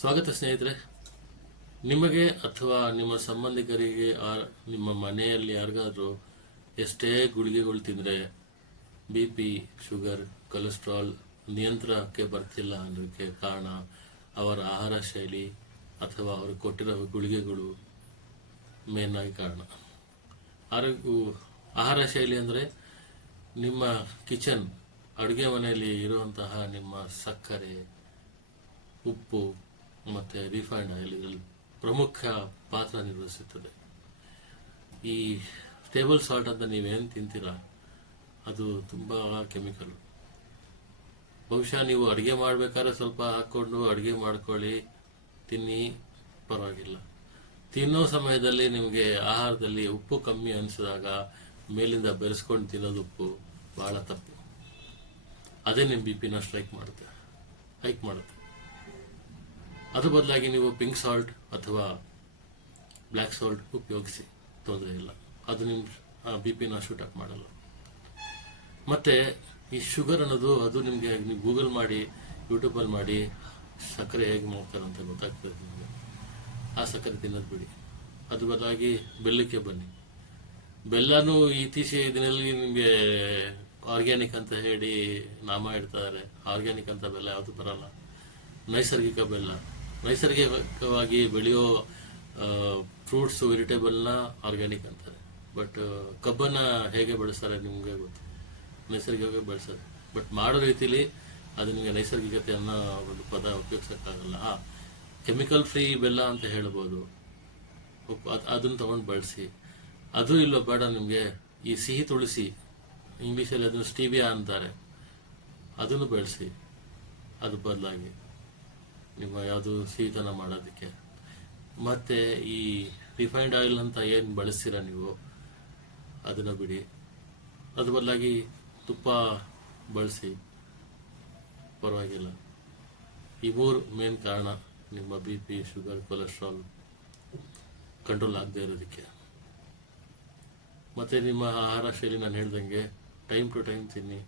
ಸ್ವಾಗತ ಸ್ನೇಹಿತರೆ. ನಿಮಗೆ ಅಥವಾ ನಿಮ್ಮ ಸಂಬಂಧಿಕರಿಗೆ ನಿಮ್ಮ ಮನೆಯಲ್ಲಿ ಯಾರಿಗಾದ್ರೂ ಎಷ್ಟೇ ಗುಳಿಗೆಗಳು ತಿಂದರೆ BP, ಶುಗರ್, ಕೊಲೆಸ್ಟ್ರಾಲ್ ನಿಯಂತ್ರಣಕ್ಕೆ ಬರ್ತಿಲ್ಲ ಅನ್ನೋದಕ್ಕೆ ಕಾರಣ ಅವರ ಆಹಾರ ಶೈಲಿ ಅಥವಾ ಅವರು ಕೊಟ್ಟಿರೋ ಗುಳಿಗೆಗಳು ಮೇನ್ ಆಗಿ ಕಾರಣ. ಆಹಾರ ಶೈಲಿ ಅಂದರೆ ನಿಮ್ಮ ಕಿಚನ್ ಅಡುಗೆ ಮನೆಯಲ್ಲಿ ಇರುವಂತಹ ನಿಮ್ಮ ಸಕ್ಕರೆ, ಉಪ್ಪು ಮತ್ತು ರಿಫೈಂಡ್ ಆಯಿಲ್ ಇದರಲ್ಲಿ ಪ್ರಮುಖ ಪಾತ್ರ ನಿರ್ವಹಿಸುತ್ತದೆ. ಈ ಟೇಬಲ್ ಸಾಲ್ಟ್ ಅಂತ ನೀವೇನು ತಿಂತೀರಾ ಅದು ತುಂಬ ಕೆಮಿಕಲ್. ಬಹುಶಃ ನೀವು ಅಡುಗೆ ಮಾಡಬೇಕಾದ್ರೆ ಸ್ವಲ್ಪ ಹಾಕ್ಕೊಂಡು ಅಡುಗೆ ಮಾಡ್ಕೊಳ್ಳಿ, ತಿನ್ನಿ, ಪರವಾಗಿಲ್ಲ. ತಿನ್ನೋ ಸಮಯದಲ್ಲಿ ನಿಮಗೆ ಆಹಾರದಲ್ಲಿ ಉಪ್ಪು ಕಮ್ಮಿ ಅನಿಸಿದಾಗ ಮೇಲಿಂದ ಬೆರೆಸ್ಕೊಂಡು ತಿನ್ನೋದು ಉಪ್ಪು ಬಹಳ ತಪ್ಪು. ಅದೇ ನಿಮ್ಮ BP ನ ಹೈಕ್ ಮಾಡುತ್ತೆ. ಅದ್ರ ಬದಲಾಗಿ ನೀವು ಪಿಂಕ್ ಸಾಲ್ಟ್ ಅಥವಾ ಬ್ಲ್ಯಾಕ್ ಸಾಲ್ಟ್ ಉಪಯೋಗಿಸಿ, ತೊಂದರೆ ಇಲ್ಲ. ಅದು ನಿಮ್ಮ BP ನ ಶೂಟ್ ಅಪ್ ಮಾಡಲ್ಲ. ಮತ್ತೆ ಈ ಶುಗರ್ ಅನ್ನೋದು ಅದು ನಿಮಗೆ ನೀವು ಗೂಗಲ್ ಮಾಡಿ, ಯೂಟ್ಯೂಬಲ್ಲಿ ಮಾಡಿ ಸಕ್ಕರೆ ಹೇಗೆ ಮಾಡ್ತಾರೆ ಅಂತ ಗೊತ್ತಾಗ್ತದೆ ನಿಮಗೆ. ಆ ಸಕ್ಕರೆ ತಿನ್ನೋದು ಬಿಡಿ. ಅದ್ರ ಬದಲಾಗಿ ಬೆಲ್ಲಕ್ಕೆ ಬನ್ನಿ. ಬೆಲ್ಲನೂ ಇತ್ತೀಚೆಗೆ ದಿನದಲ್ಲಿ ನಿಮಗೆ ಆರ್ಗ್ಯಾನಿಕ್ ಅಂತ ಹೇಳಿ ನಾಮ ಇಡ್ತಾರೆ. ಆರ್ಗ್ಯಾನಿಕ್ ಅಂತ ಬೆಲ್ಲ ಯಾವುದು ಬರಲ್ಲ. ನೈಸರ್ಗಿಕ ಬೆಲ್ಲ, ನೈಸರ್ಗಿಕವಾಗಿ ಬೆಳೆಯೋ ಫ್ರೂಟ್ಸು, ವೆಜಿಟೇಬಲ್ನ ಆರ್ಗ್ಯಾನಿಕ್ ಅಂತಾರೆ. ಬಟ್ ಕಬ್ಬನ್ನು ಹೇಗೆ ಬೆಳೆಸ್ತಾರೆ ನಿಮಗೆ ಗೊತ್ತು, ನೈಸರ್ಗಿಕವಾಗಿ ಬೆಳೆಸ್ತಾರೆ. ಬಟ್ ಮಾಡೋ ರೀತಿಲಿ ಅದು ನಿಮಗೆ ನೈಸರ್ಗಿಕತೆ ಅನ್ನೋ ಒಂದು ಪದ ಉಪಯೋಗಿಸೋಕ್ಕಾಗಲ್ಲ. ಕೆಮಿಕಲ್ ಫ್ರೀ ಬೆಲ್ಲ ಅಂತ ಹೇಳ್ಬೋದು, ಅದನ್ನು ತಗೊಂಡು ಬಳಸಿ. ಅದು ಇಲ್ಲೋ ಬೇಡ ನಿಮಗೆ ಈ ಸಿಹಿ ತುಳಸಿ, ಇಂಗ್ಲೀಷಲ್ಲಿ ಅದನ್ನು ಸ್ಟೀವಿಯಾ ಅಂತಾರೆ, ಅದನ್ನು ಬೆಳೆಸಿ. ಅದು ಬದಲಾಗಿ ನಿಮ್ಮ ಯಾವುದು ಸಿಹಿತನ ಮಾಡೋದಕ್ಕೆ. ಮತ್ತು ಈ ರಿಫೈನ್ಡ್ ಆಯಿಲ್ ಅಂತ ಏನು ಬಳಸ್ತೀರ ನೀವು ಅದನ್ನು ಬಿಡಿ. ಅದ್ರ ಬದಲಾಗಿ ತುಪ್ಪ ಬಳಸಿ, ಪರವಾಗಿಲ್ಲ. ಈ ಮೂರು ಮೇನ್ ಕಾರಣ ನಿಮ್ಮ BP, ಶುಗರ್, ಕೊಲೆಸ್ಟ್ರಾಲ್ ಕಂಟ್ರೋಲ್ ಆಗದೆ ಇರೋದಕ್ಕೆ. ಮತ್ತು ನಿಮ್ಮ ಆಹಾರ ಶೈಲಿ ನಾನು ಹೇಳ್ದಂಗೆ ಟೈಮ್ ಟು ಟೈಮ್ ತಿನ್ನಿ,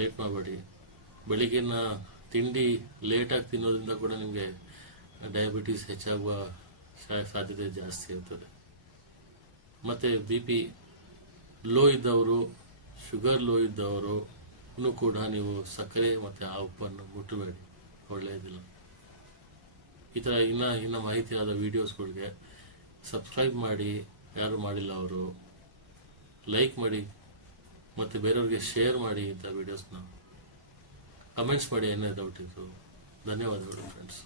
ಲೇಟ್ ಮಾಡಬೇಡಿ. ಬೆಳಿಗ್ಗಿನ ತಿಂಡಿ ಲೇಟಾಗಿ ತಿನ್ನೋದ್ರಿಂದ ಕೂಡ ನಿಮಗೆ ಡಯಾಬಿಟೀಸ್ ಹೆಚ್ಚಾಗುವ ಸಾಧ್ಯತೆ ಜಾಸ್ತಿ ಇರ್ತದೆ. ಮತ್ತು BP ಲೋ ಇದ್ದವರು, ಶುಗರ್ ಲೋ ಇದ್ದವರು ಕೂಡ ನೀವು ಸಕ್ಕರೆ ಮತ್ತು ಆ ಉಪ್ಪನ್ನು ಮುಟ್ಟಬೇಡಿ, ಒಳ್ಳೆಯದಿಲ್ಲ. ಈ ಥರ ಇನ್ನು ಮಾಹಿತಿಯಾದ ವೀಡಿಯೋಸ್ಗಳಿಗೆ ಸಬ್ಸ್ಕ್ರೈಬ್ ಮಾಡಿ, ಯಾರು ಮಾಡಿಲ್ಲ ಅವರು ಲೈಕ್ ಮಾಡಿ, ಮತ್ತು ಬೇರೆಯವ್ರಿಗೆ ಶೇರ್ ಮಾಡಿ. ಇಂಥ ವೀಡಿಯೋಸ್ನ ಕಮೆಂಟ್ಸ್ ಮಾಡಿ, ಏನೇ ಡೌಟ್ ಇತ್ತು. ಧನ್ಯವಾದಗಳು ಫ್ರೆಂಡ್ಸ್.